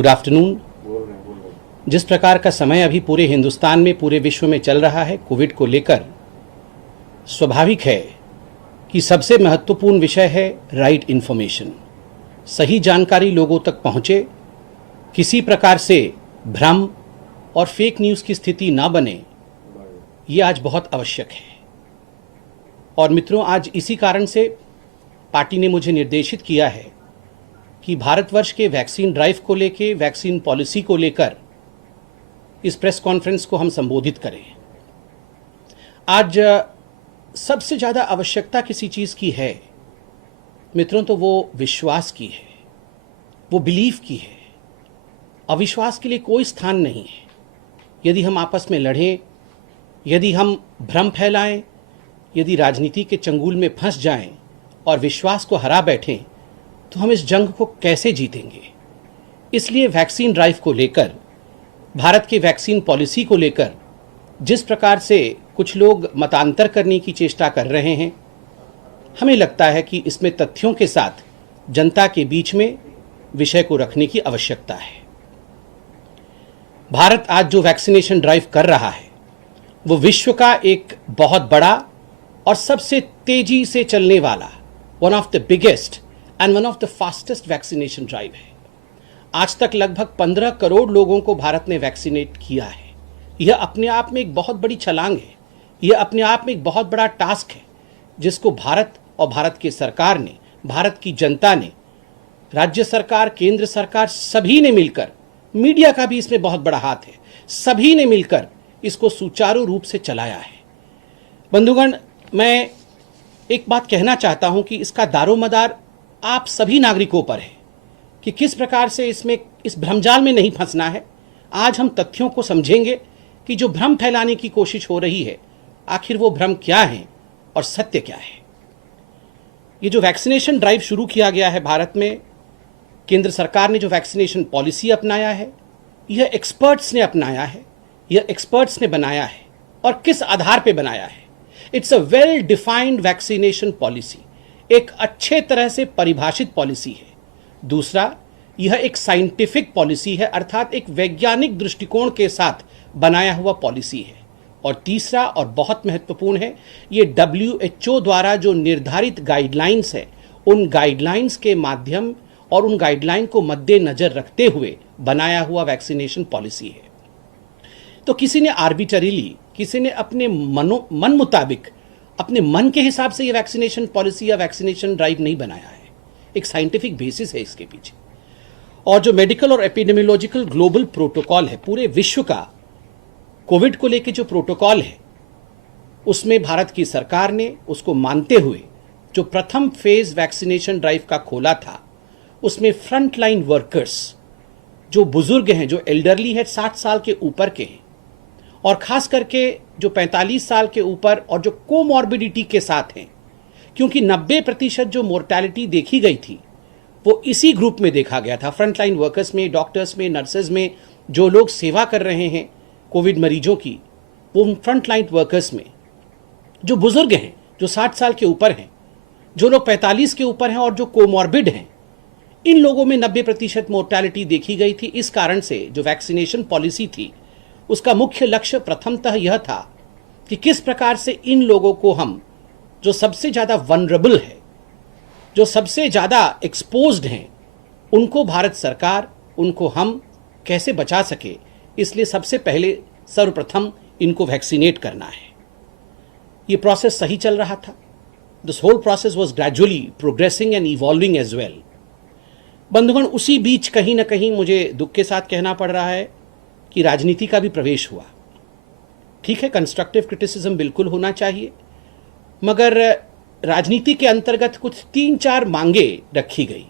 Good afternoon. जिस प्रकार का समय अभी पूरे हिंदुस्तान में, पूरे विश्व में चल रहा है कोविड को लेकर, स्वाभाविक है कि सबसे महत्वपूर्ण विषय है राइट इन्फॉर्मेशन। सही जानकारी लोगों तक पहुंचे, किसी प्रकार से भ्रम और फेक न्यूज़ की स्थिति ना बने, ये आज बहुत आवश्यक है। और मित्रों, आज इसी कारण से पार्टी ने मुझे निर्देशित किया है कि भारतवर्ष के वैक्सीन ड्राइव को लेकर, वैक्सीन पॉलिसी को लेकर इस प्रेस कॉन्फ्रेंस को हम संबोधित करें। आज सबसे ज़्यादा आवश्यकता किसी चीज़ की है मित्रों, तो वो विश्वास की है, वो बिलीफ की है। अविश्वास के लिए कोई स्थान नहीं है। यदि हम आपस में लड़ें, यदि हम भ्रम फैलाएं, यदि राजनीति के चंगुल में फंस जाएं और विश्वास को हरा बैठें, तो हम इस जंग को कैसे जीतेंगे। इसलिए वैक्सीन ड्राइव को लेकर, भारत के वैक्सीन पॉलिसी को लेकर जिस प्रकार से कुछ लोग मतांतर करने की चेष्टा कर रहे हैं, हमें लगता है कि इसमें तथ्यों के साथ जनता के बीच में विषय को रखने की आवश्यकता है। भारत आज जो वैक्सीनेशन ड्राइव कर रहा है वो विश्व का एक बहुत बड़ा और सबसे तेजी से चलने वाला, one of the biggest and one of the fastest vaccination drive है। आज तक लगभग 15 करोड़ लोगों को भारत ने वैक्सीनेट किया है। यह अपने आप में एक बहुत बड़ी छलांग है। यह अपने आप में एक बहुत बड़ा टास्क है, जिसको भारत और भारत की सरकार ने, भारत की जनता ने, राज्य सरकार, केंद्र सरकार, सभी ने मिलकर, मीडिया का भी इसमें बहुत बड़ा हाथ है, सभी ने मिलकर इसको सुचारू रूप से चलाया है। बंधुगण, मैं एक बात कहना चाहता हूं कि इसका दारोमदार आप सभी नागरिकों पर है कि किस प्रकार से इसमें, इस भ्रमजाल में नहीं फंसना है। आज हम तथ्यों को समझेंगे कि जो भ्रम फैलाने की कोशिश हो रही है, आखिर वो भ्रम क्या है और सत्य क्या है। ये जो वैक्सीनेशन ड्राइव शुरू किया गया है भारत में, केंद्र सरकार ने जो वैक्सीनेशन पॉलिसी अपनाया है, यह एक्सपर्ट्स ने अपनाया है, यह एक्सपर्ट्स ने बनाया है। और किस आधार पर बनाया है? It's a well defined vaccination policy, एक अच्छे तरह से परिभाषित पॉलिसी है। दूसरा, यह एक साइंटिफिक पॉलिसी है, अर्थात एक वैज्ञानिक दृष्टिकोण के साथ बनाया हुआ पॉलिसी है। और तीसरा और बहुत महत्वपूर्ण है, ये WHO द्वारा जो निर्धारित गाइडलाइंस है, उन गाइडलाइंस के माध्यम और उन गाइडलाइन को मद्देनजर रखते हुए बनाया हुआ वैक्सीनेशन पॉलिसी है। तो किसी ने आर्बिटरीली, किसी ने अपने मन मुताबिक, अपने मन के हिसाब से ये वैक्सीनेशन पॉलिसी या वैक्सीनेशन ड्राइव नहीं बनाया है। एक साइंटिफिक बेसिस है इसके पीछे। और जो मेडिकल और एपिडेमियोलॉजिकल ग्लोबल प्रोटोकॉल है, पूरे विश्व का कोविड को लेकर जो प्रोटोकॉल है, उसमें भारत की सरकार ने उसको मानते हुए जो प्रथम फेज वैक्सीनेशन ड्राइव का खोला था, उसमें फ्रंटलाइन वर्कर्स, जो बुजुर्ग हैं, जो एल्डरली है, 60 साल के ऊपर के हैं, और खास करके जो 45 साल के ऊपर और जो कोमॉर्बिडिटी के साथ हैं, क्योंकि 90% जो मोर्टेलिटी देखी गई थी वो इसी ग्रुप में देखा गया था। फ्रंटलाइन वर्कर्स में, डॉक्टर्स में, नर्सेज में, जो लोग सेवा कर रहे हैं कोविड मरीजों की, वो फ्रंटलाइन वर्कर्स में जो बुजुर्ग हैं, जो 60 साल के ऊपर हैं, जो लोग 45 के ऊपर हैं और जो कोमॉर्बिड हैं, इन लोगों में 90% मोर्टेलिटी देखी गई थी। इस कारण से जो वैक्सीनेशन पॉलिसी थी, उसका मुख्य लक्ष्य प्रथमतः यह था कि किस प्रकार से इन लोगों को हम, जो सबसे ज़्यादा वनरेबल है, जो सबसे ज़्यादा एक्सपोज्ड हैं, उनको भारत सरकार, उनको हम कैसे बचा सके। इसलिए सबसे पहले सर्वप्रथम इनको वैक्सीनेट करना है। ये प्रोसेस सही चल रहा था। This whole process was gradually progressing and evolving as well. बंधुगण, उसी बीच कहीं ना कहीं मुझे दुख के साथ कहना पड़ रहा है कि राजनीति का भी प्रवेश हुआ। ठीक है, कंस्ट्रक्टिव क्रिटिसिज्म बिल्कुल होना चाहिए, मगर राजनीति के अंतर्गत कुछ 3-4 मांगे रखी गई।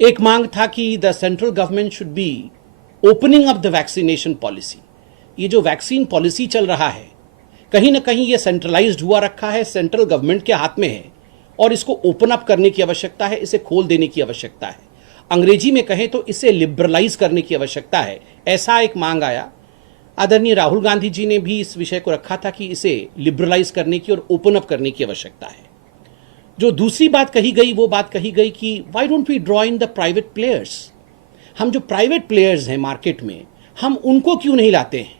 एक मांग था कि the central government should be opening up the vaccination policy. ये जो वैक्सीन पॉलिसी चल रहा है, कहीं ना कहीं ये सेंट्रलाइज्ड हुआ रखा है, सेंट्रल गवर्नमेंट के हाथ में है, और इसको ओपन अप करने की आवश्यकता है, इसे खोल देने की आवश्यकता है। अंग्रेजी में कहें तो इसे लिबरलाइज करने की आवश्यकता है, ऐसा एक मांग आया। आदरणीय राहुल गांधी जी ने भी इस विषय को रखा था कि इसे लिबरलाइज करने की और ओपन अप करने की आवश्यकता है। जो दूसरी बात कही गई, वो बात कही गई कि why don't we draw in the private players. हम जो प्राइवेट प्लेयर्स हैं मार्केट में, हम उनको क्यों नहीं लाते हैं,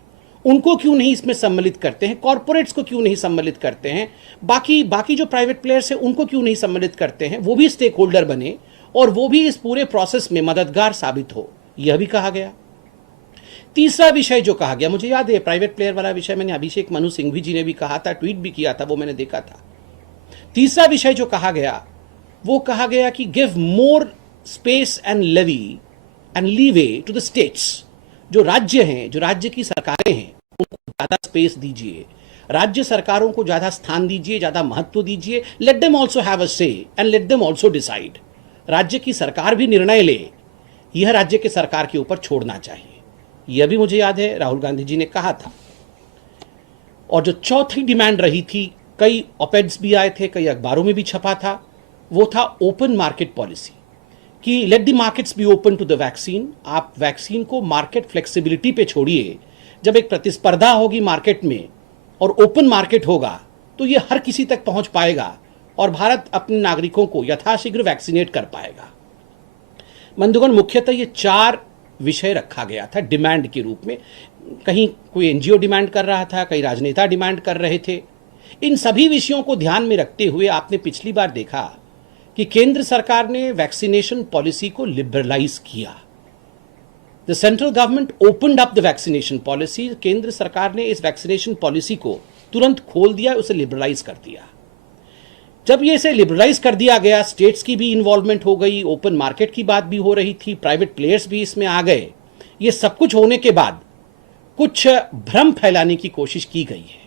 उनको क्यों नहीं इसमें सम्मिलित करते हैं, कॉरपोरेट्स को क्यों नहीं सम्मिलित करते हैं, बाकी जो प्राइवेट प्लेयर्स हैं उनको क्यों नहीं सम्मिलित करते हैं, वो भी स्टेक होल्डर बने और वो भी इस पूरे प्रोसेस में मददगार साबित हो, यह भी कहा गया। तीसरा विषय जो कहा गया, मुझे याद है प्राइवेट प्लेयर वाला विषय मैंने अभिषेक मनु सिंघवी जी ने भी कहा था, ट्वीट भी किया था, वो मैंने देखा था। तीसरा विषय जो कहा गया वो कहा गया कि give more space and levy and leeway to the states. जो राज्य हैं, जो राज्य की सरकारें हैं, उनको ज्यादा स्पेस दीजिए, राज्य सरकारों को ज्यादा स्थान दीजिए, ज्यादा महत्व दीजिए। Let them also have a say and let them also decide. राज्य की सरकार भी निर्णय ले, यह राज्य के सरकार के ऊपर छोड़ना चाहिए। यह भी मुझे याद है राहुल गांधी जी ने कहा था। और जो चौथी डिमांड रही थी, कई ऑपेड्स भी आए थे, कई अखबारों में भी छपा था, वो था ओपन मार्केट पॉलिसी, कि let the markets be open to the vaccine. आप वैक्सीन को मार्केट फ्लेक्सिबिलिटी पे छोड़िए। जब एक प्रतिस्पर्धा होगी मार्केट में और ओपन मार्केट होगा तो ये हर किसी तक पहुंच पाएगा और भारत अपने नागरिकों को यथाशीघ्र वैक्सीनेट कर पाएगा। बंधुगण, मुख्यतः ये 4 विषय रखा गया था डिमांड के रूप में। कहीं कोई एनजीओ डिमांड कर रहा था, कई राजनेता डिमांड कर रहे थे। इन सभी विषयों को ध्यान में रखते हुए आपने पिछली बार देखा कि केंद्र सरकार ने वैक्सीनेशन पॉलिसी को लिबरलाइज किया। The central government opened up the vaccination policy. केंद्र सरकार ने इस वैक्सीनेशन पॉलिसी को तुरंत खोल दिया, उसे लिबरलाइज कर दिया। जब ये इसे लिबरलाइज कर दिया गया, स्टेट्स की भी इन्वॉल्वमेंट हो गई, ओपन मार्केट की बात भी हो रही थी, प्राइवेट प्लेयर्स भी इसमें आ गए। ये सब कुछ होने के बाद कुछ भ्रम फैलाने की कोशिश की गई है।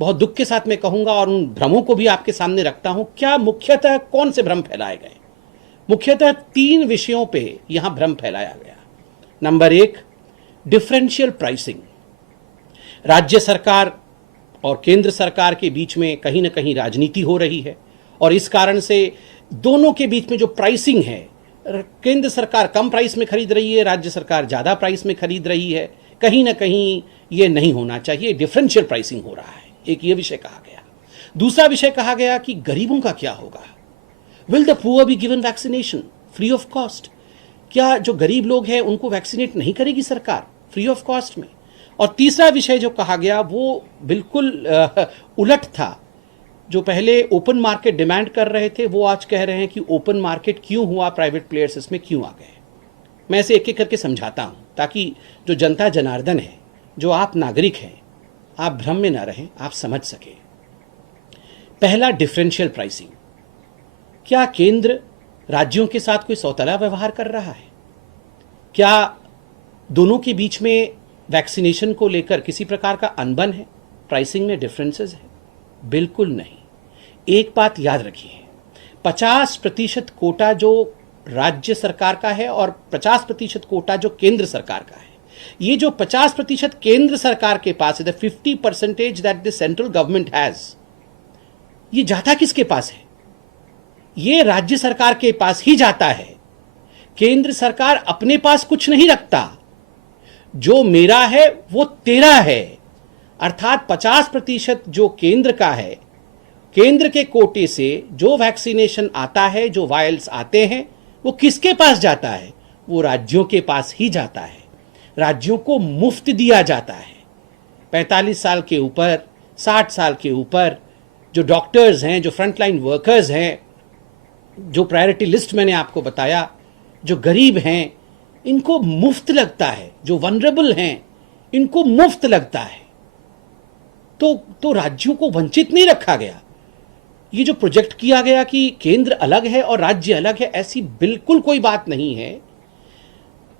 बहुत दुख के साथ मैं कहूंगा और उन भ्रमों को भी आपके सामने रखता हूं। क्या मुख्यतः कौन से भ्रम फैलाए गए? मुख्यतः 3 विषयों पे यहां भ्रम फैलाया गया। Number 1, differential pricing. राज्य सरकार और केंद्र सरकार के बीच में कहीं ना कहीं राजनीति हो रही है और इस कारण से दोनों के बीच में जो प्राइसिंग है, केंद्र सरकार कम प्राइस में खरीद रही है, राज्य सरकार ज्यादा प्राइस में खरीद रही है। कहीं ना कहीं ये नहीं होना चाहिए, डिफरेंशियल प्राइसिंग हो रहा है। एक ये विषय कहा गया। दूसरा विषय कहा गया कि गरीबों का क्या होगा? Will the poor be given vaccination free of cost? क्या जो गरीब लोग हैं उनको वैक्सीनेट नहीं करेगी सरकार फ्री ऑफ कॉस्ट में? और तीसरा विषय जो कहा गया वो बिल्कुल उलट था। जो पहले ओपन मार्केट डिमांड कर रहे थे वो आज कह रहे हैं कि ओपन मार्केट क्यों हुआ, प्राइवेट प्लेयर्स इसमें क्यों आ गए। मैं इसे एक एक करके समझाता हूं ताकि जो जनता जनार्दन है, जो आप नागरिक हैं, आप भ्रम में ना रहें, आप समझ सकें। पहला, डिफरेंशियल प्राइसिंग। क्या केंद्र राज्यों के साथ कोई सौतेला व्यवहार कर रहा है? क्या दोनों के बीच में वैक्सीनेशन को लेकर किसी प्रकार का अनबन है? प्राइसिंग में डिफरेंसेस है? बिल्कुल नहीं। एक बात याद रखिए, 50% कोटा जो राज्य सरकार का है और 50% कोटा जो केंद्र सरकार का है। ये जो 50% केंद्र सरकार के पास है, the 50% that the central government has, ये जाता किसके पास है? ये राज्य सरकार के पास ही जाता है। केंद्र सरकार अपने पास कुछ नहीं रखता। जो मेरा है वो तेरा है। अर्थात 50% जो केंद्र का है, केंद्र के कोटे से जो वैक्सीनेशन आता है, जो वायल्स आते हैं, वो किसके पास जाता है? वो राज्यों के पास ही जाता है। राज्यों को मुफ्त दिया जाता है। 45 साल के ऊपर, 60 साल के ऊपर जो डॉक्टर्स हैं, जो फ्रंटलाइन वर्कर्स हैं, जो प्रायोरिटी लिस्ट मैंने आपको बताया, जो गरीब हैं, इनको मुफ्त लगता है। जो वनरेबल हैं, इनको मुफ्त लगता है। तो राज्यों को वंचित नहीं रखा गया। ये जो प्रोजेक्ट किया गया कि केंद्र अलग है और राज्य अलग है, ऐसी बिल्कुल कोई बात नहीं है।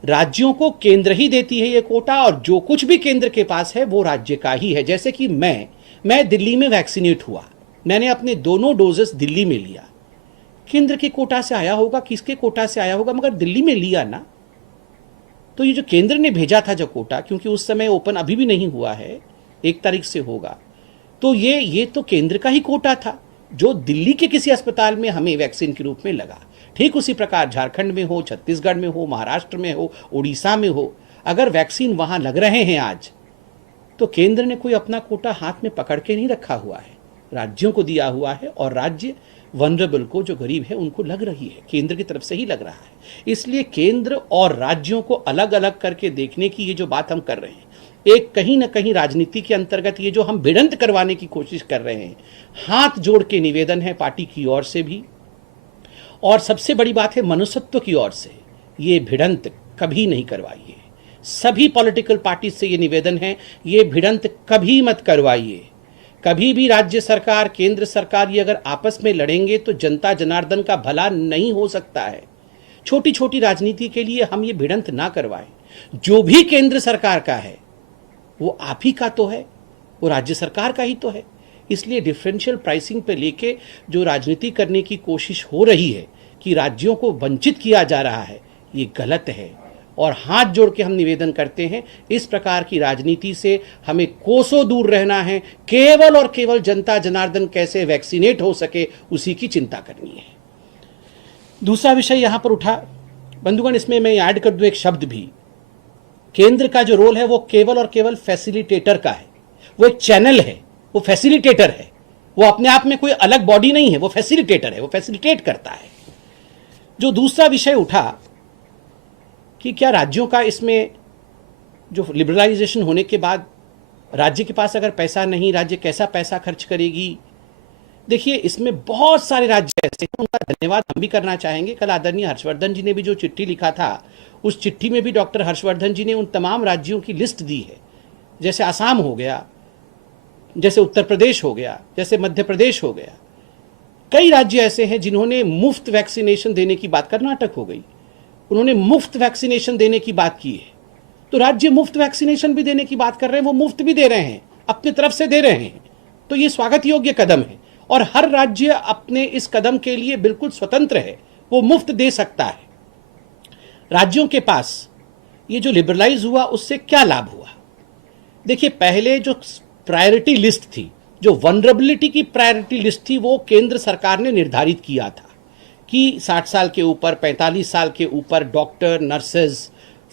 राज्यों को केंद्र ही देती है ये कोटा और जो कुछ भी केंद्र के पास है वो राज्य का ही है। जैसे कि मैं दिल्ली में वैक्सीनेट हुआ, मैंने अपने दोनों डोजेस दिल्ली में लिया। केंद्र के कोटा से आया होगा, किसके कोटा से आया होगा, मगर दिल्ली में लिया ना। तो ये जो केंद्र ने भेजा था जो कोटा, क्योंकि उस समय ओपन अभी भी नहीं हुआ है, 1 तारीख से होगा, तो ये तो केंद्र का ही कोटा था जो दिल्ली के किसी अस्पताल में हमें वैक्सीन के रूप में लगा। ठीक उसी प्रकार झारखंड में हो, छत्तीसगढ़ में हो, महाराष्ट्र में हो, उड़ीसा में हो, अगर वैक्सीन वहां लग रहे हैं आज, तो केंद्र ने कोई अपना कोटा हाथ में पकड़ के नहीं रखा हुआ है, राज्यों को दिया हुआ है और राज्य वनरेबल को, जो गरीब है, उनको लग रही है, केंद्र की तरफ से ही लग रहा है। इसलिए केंद्र और राज्यों को अलग अलग करके देखने की ये जो बात हम कर रहे हैं, एक कहीं ना कहीं राजनीति के अंतर्गत ये जो हम भिड़ंत करवाने की कोशिश कर रहे हैं, हाथ जोड़ के निवेदन है पार्टी की ओर से भी, और सबसे बड़ी बात है मनुष्यत्व की ओर से, ये भिड़ंत कभी नहीं करवाइए। सभी पॉलिटिकल पार्टी से ये निवेदन है, ये भिड़ंत कभी मत करवाइए। कभी भी राज्य सरकार, केंद्र सरकार ये अगर आपस में लड़ेंगे तो जनता जनार्दन का भला नहीं हो सकता है। छोटी छोटी राजनीति के लिए हम ये भिड़ंत ना करवाएं। जो भी केंद्र सरकार का है वो आप ही का तो है, वो राज्य सरकार का ही तो है। इसलिए डिफरेंशियल प्राइसिंग पे लेके जो राजनीति करने की कोशिश हो रही है कि राज्यों को वंचित किया जा रहा है, ये गलत है। और हाथ जोड़ के हम निवेदन करते हैं, इस प्रकार की राजनीति से हमें कोसों दूर रहना है। केवल और केवल जनता जनार्दन कैसे वैक्सीनेट हो सके उसी की चिंता करनी है। दूसरा विषय यहां पर उठा, बंधुगण, इसमें मैं ऐड कर दूं एक शब्द भी। केंद्र का जो रोल है वो केवल और केवल फैसिलिटेटर का है। वो एक चैनल है, वो फैसिलिटेटर है, वो अपने आप में कोई अलग बॉडी नहीं है, वो फैसिलिटेटर है, वो फैसिलिटेट करता है। जो दूसरा विषय उठा कि क्या राज्यों का इसमें जो लिबरलाइजेशन होने के बाद राज्य के पास अगर पैसा नहीं, राज्य कैसा पैसा खर्च करेगी। देखिए, इसमें बहुत सारे राज्य ऐसे हैं, उनका धन्यवाद हम भी करना चाहेंगे। कल आदरणीय हर्षवर्धन जी ने भी जो चिट्ठी लिखा था, उस चिट्ठी में भी डॉक्टर हर्षवर्धन जी ने उन तमाम राज्यों की लिस्ट दी है। जैसे आसाम हो गया, जैसे उत्तर प्रदेश हो गया, जैसे मध्य प्रदेश हो गया। कई राज्य ऐसे हैं जिन्होंने मुफ्त वैक्सीनेशन देने की बात, कर्नाटक हो गई, उन्होंने मुफ्त वैक्सीनेशन देने की बात की है। तो राज्य मुफ्त वैक्सीनेशन भी देने की बात कर रहे हैं, वो मुफ्त भी दे रहे हैं, अपनी तरफ से दे रहे हैं। तो ये स्वागत योग्य कदम है और हर राज्य अपने इस कदम के लिए बिल्कुल स्वतंत्र है, वो मुफ्त दे सकता है। राज्यों के पास ये जो लिबरलाइज हुआ उससे क्या लाभ हुआ? देखिए, पहले जो प्रायोरिटी लिस्ट थी, जो वनरेबिलिटी की प्रायोरिटी लिस्ट थी, वो केंद्र सरकार ने निर्धारित किया था कि 60 साल के ऊपर, 45 साल के ऊपर डॉक्टर, नर्सेज,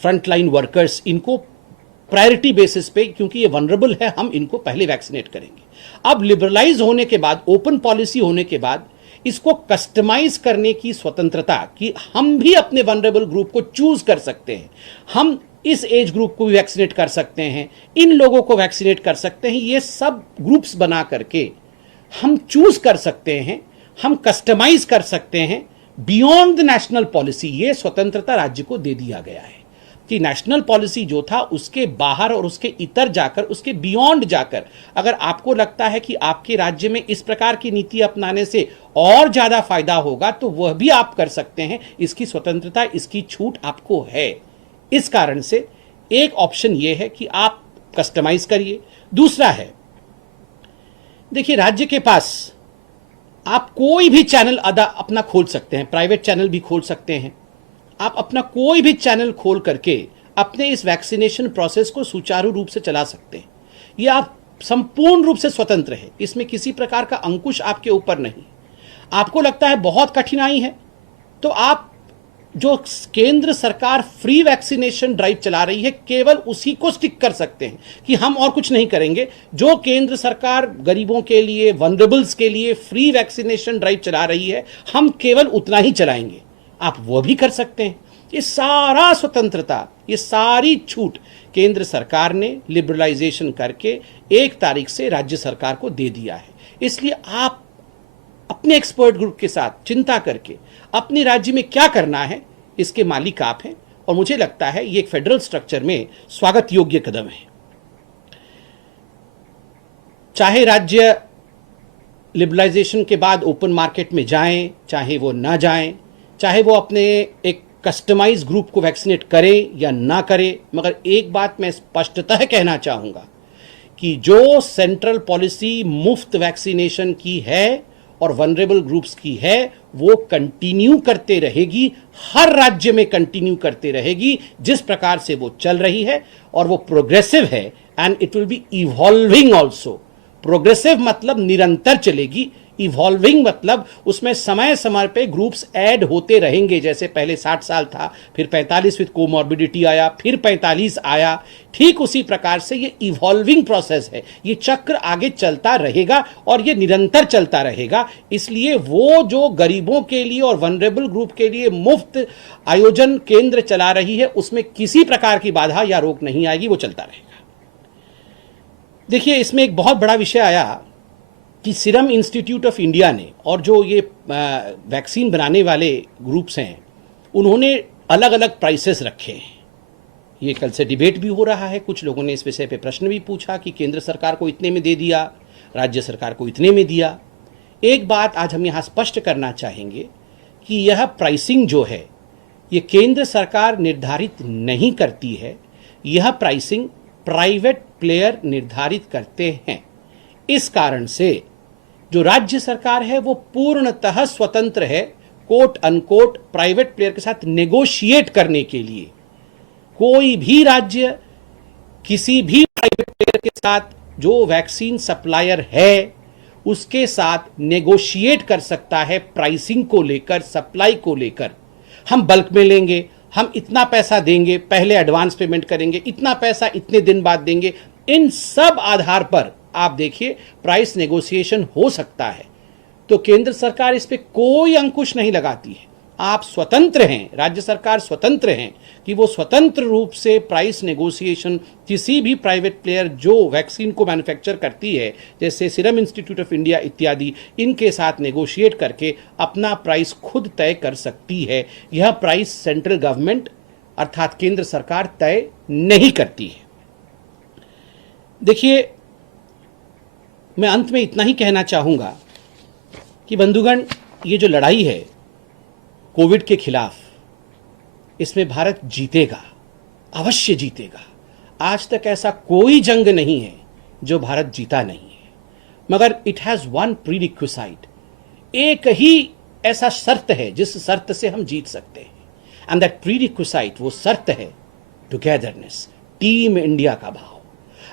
फ्रंटलाइन वर्कर्स, इनको प्रायोरिटी बेसिस पे, क्योंकि ये वनरेबल है, हम इनको पहले वैक्सीनेट करेंगे। अब लिबरलाइज होने के बाद, ओपन पॉलिसी होने के बाद, इसको कस्टमाइज करने की स्वतंत्रता कि हम भी अपने वनरेबल ग्रुप को चूज कर सकते हैं। हम इस एज ग्रुप को भी वैक्सीनेट कर सकते हैं, इन लोगों को वैक्सीनेट कर सकते हैं, ये सब ग्रुप्स बना करके हम चूज कर सकते हैं, हम कस्टमाइज कर सकते हैं बियॉन्ड द नेशनल पॉलिसी। ये स्वतंत्रता राज्य को दे दिया गया है कि नेशनल पॉलिसी जो था उसके बाहर और उसके इतर जाकर, उसके बियॉन्ड जाकर, अगर आपको लगता है कि आपके राज्य में इस प्रकार की नीति अपनाने से और ज्यादा फायदा होगा तो वह भी आप कर सकते हैं। इसकी स्वतंत्रता, इसकी छूट आपको है। इस कारण से एक ऑप्शन यह है कि आप कस्टमाइज करिए। दूसरा है, देखिए, राज्य के पास आप कोई भी चैनल अपना खोल सकते हैं, प्राइवेट चैनल भी खोल सकते हैं। आप अपना कोई भी चैनल खोल करके अपने इस वैक्सीनेशन प्रोसेस को सुचारू रूप से चला सकते हैं। ये आप संपूर्ण रूप से स्वतंत्र है, इसमें किसी प्रकार का अंकुश आपके ऊपर नहीं। आपको लगता है बहुत कठिनाई है, तो आप जो केंद्र सरकार फ्री वैक्सीनेशन ड्राइव चला रही है, केवल उसी को स्टिक कर सकते हैं कि हम और कुछ नहीं करेंगे। जो केंद्र सरकार गरीबों के लिए, वनरेबल्स के लिए फ्री वैक्सीनेशन ड्राइव चला रही है, हम केवल उतना ही चलाएंगे। आप वो भी कर सकते हैं। ये सारा स्वतंत्रता, ये सारी छूट केंद्र सरकार ने लिबरलाइजेशन करके 1 तारीख से राज्य सरकार को दे दिया है। इसलिए आप अपने एक्सपर्ट ग्रुप के साथ चिंता करके अपने राज्य में क्या करना है, इसके मालिक आप हैं। और मुझे लगता है ये एक फेडरल स्ट्रक्चर में स्वागत योग्य कदम है। चाहे राज्य लिबरलाइजेशन के बाद ओपन मार्केट में जाएं, चाहे वो ना जाएं, चाहे वो अपने एक कस्टमाइज ग्रुप को वैक्सीनेट करें या ना करें, मगर एक बात मैं स्पष्टतः कहना चाहूंगा कि जो सेंट्रल पॉलिसी मुफ्त वैक्सीनेशन की है और वनरेबल ग्रुप्स की है, वो कंटिन्यू करते रहेगी, हर राज्य में कंटिन्यू करते रहेगी जिस प्रकार से वो चल रही है। और वो प्रोग्रेसिव है and it will be evolving also. Progressive मतलब निरंतर चलेगी, इवॉल्विंग मतलब उसमें समय समय पे ग्रुप्स ऐड होते रहेंगे, जैसे पहले 60 साल था, फिर 45 विद कोमॉर्बिडिटी आया, फिर 45 आया। ठीक उसी प्रकार से ये इवॉल्विंग प्रोसेस है, ये चक्र आगे चलता रहेगा और ये निरंतर चलता रहेगा। इसलिए वो जो गरीबों के लिए और वनरेबल ग्रुप के लिए मुफ्त आयोजन केंद्र चला रही है, उसमें किसी प्रकार की बाधा या रोक नहीं आएगी, वो चलता रहेगा। देखिए, इसमें एक बहुत बड़ा विषय आया कि सीरम इंस्टीट्यूट ऑफ इंडिया ने और जो ये वैक्सीन बनाने वाले ग्रुप्स हैं, उन्होंने अलग अलग प्राइसेस रखे हैं। ये कल से डिबेट भी हो रहा है, कुछ लोगों ने इस विषय पे प्रश्न भी पूछा कि केंद्र सरकार को इतने में दे दिया, राज्य सरकार को इतने में दिया। एक बात आज हम यहाँ स्पष्ट करना चाहेंगे कि यह प्राइसिंग जो है, ये केंद्र सरकार निर्धारित नहीं करती है, यह प्राइसिंग प्राइवेट प्लेयर निर्धारित करते हैं। इस कारण से जो राज्य सरकार है वो पूर्णतः स्वतंत्र है कोट अनकोट प्राइवेट प्लेयर के साथ नेगोशिएट करने के लिए। कोई भी राज्य किसी भी प्राइवेट प्लेयर के साथ जो वैक्सीन सप्लायर है उसके साथ नेगोशिएट कर सकता है प्राइसिंग को लेकर, सप्लाई को लेकर। हम बल्क में लेंगे, हम इतना पैसा देंगे, पहले एडवांस पेमेंट करेंगे, इतना पैसा इतने दिन बाद देंगे। इन सब आधार पर आप देखिए प्राइस नेगोशिएशन हो सकता है। तो केंद्र सरकार इस पे कोई अंकुश नहीं लगाती है। आप स्वतंत्र हैं, राज्य सरकार स्वतंत्र हैं कि वो स्वतंत्र रूप से प्राइस नेगोशिएशन किसी भी प्राइवेट प्लेयर जो वैक्सीन को मैन्युफैक्चर करती है, जैसे सीरम इंस्टीट्यूट ऑफ इंडिया इत्यादि, इनके साथ नेगोशिएट करके अपना प्राइस खुद तय कर सकती है। यह प्राइस सेंट्रल गवर्नमेंट अर्थात केंद्र सरकार तय नहीं करती है। देखिए, मैं अंत में इतना ही कहना चाहूंगा कि बंधुगण, ये जो लड़ाई है कोविड के खिलाफ, इसमें भारत जीतेगा, अवश्य जीतेगा। आज तक ऐसा कोई जंग नहीं है जो भारत जीता नहीं है, मगर इट हैज वन प्रीरिक्विसाइट, एक ही ऐसा शर्त है जिस शर्त से हम जीत सकते हैं, एंड दैट प्रीरिक्विसाइट, वो शर्त है टुगेदरनेस, टीम इंडिया का भाव।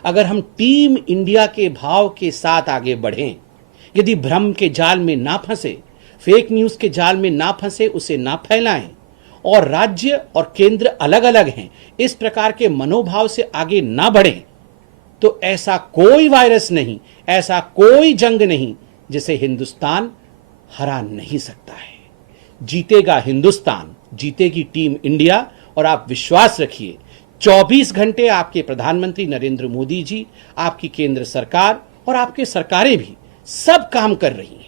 अगर हम टीम इंडिया के भाव के साथ आगे बढ़ें, यदि भ्रम के जाल में ना फंसे, फेक न्यूज के जाल में ना फंसे, उसे ना फैलाएं, और राज्य और केंद्र अलग अलग हैं, इस प्रकार के मनोभाव से आगे ना बढ़ें, तो ऐसा कोई वायरस नहीं, ऐसा कोई जंग नहीं जिसे हिंदुस्तान हरा नहीं सकता है। जीतेगा हिंदुस्तान, जीतेगी टीम इंडिया। और आप विश्वास रखिए, 24 घंटे आपके प्रधानमंत्री नरेंद्र मोदी जी, आपकी केंद्र सरकार और आपके सरकारें भी सब काम कर रही हैं,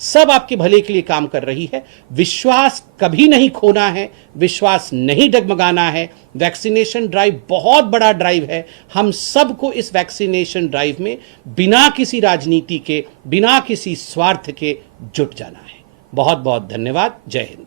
सब आपके भले के लिए काम कर रही है। विश्वास कभी नहीं खोना है, विश्वास नहीं डगमगाना है। वैक्सीनेशन ड्राइव बहुत बड़ा ड्राइव है, हम सबको इस वैक्सीनेशन ड्राइव में बिना किसी राजनीति के, बिना किसी स्वार्थ के जुट जाना है। बहुत बहुत धन्यवाद। जय हिंद।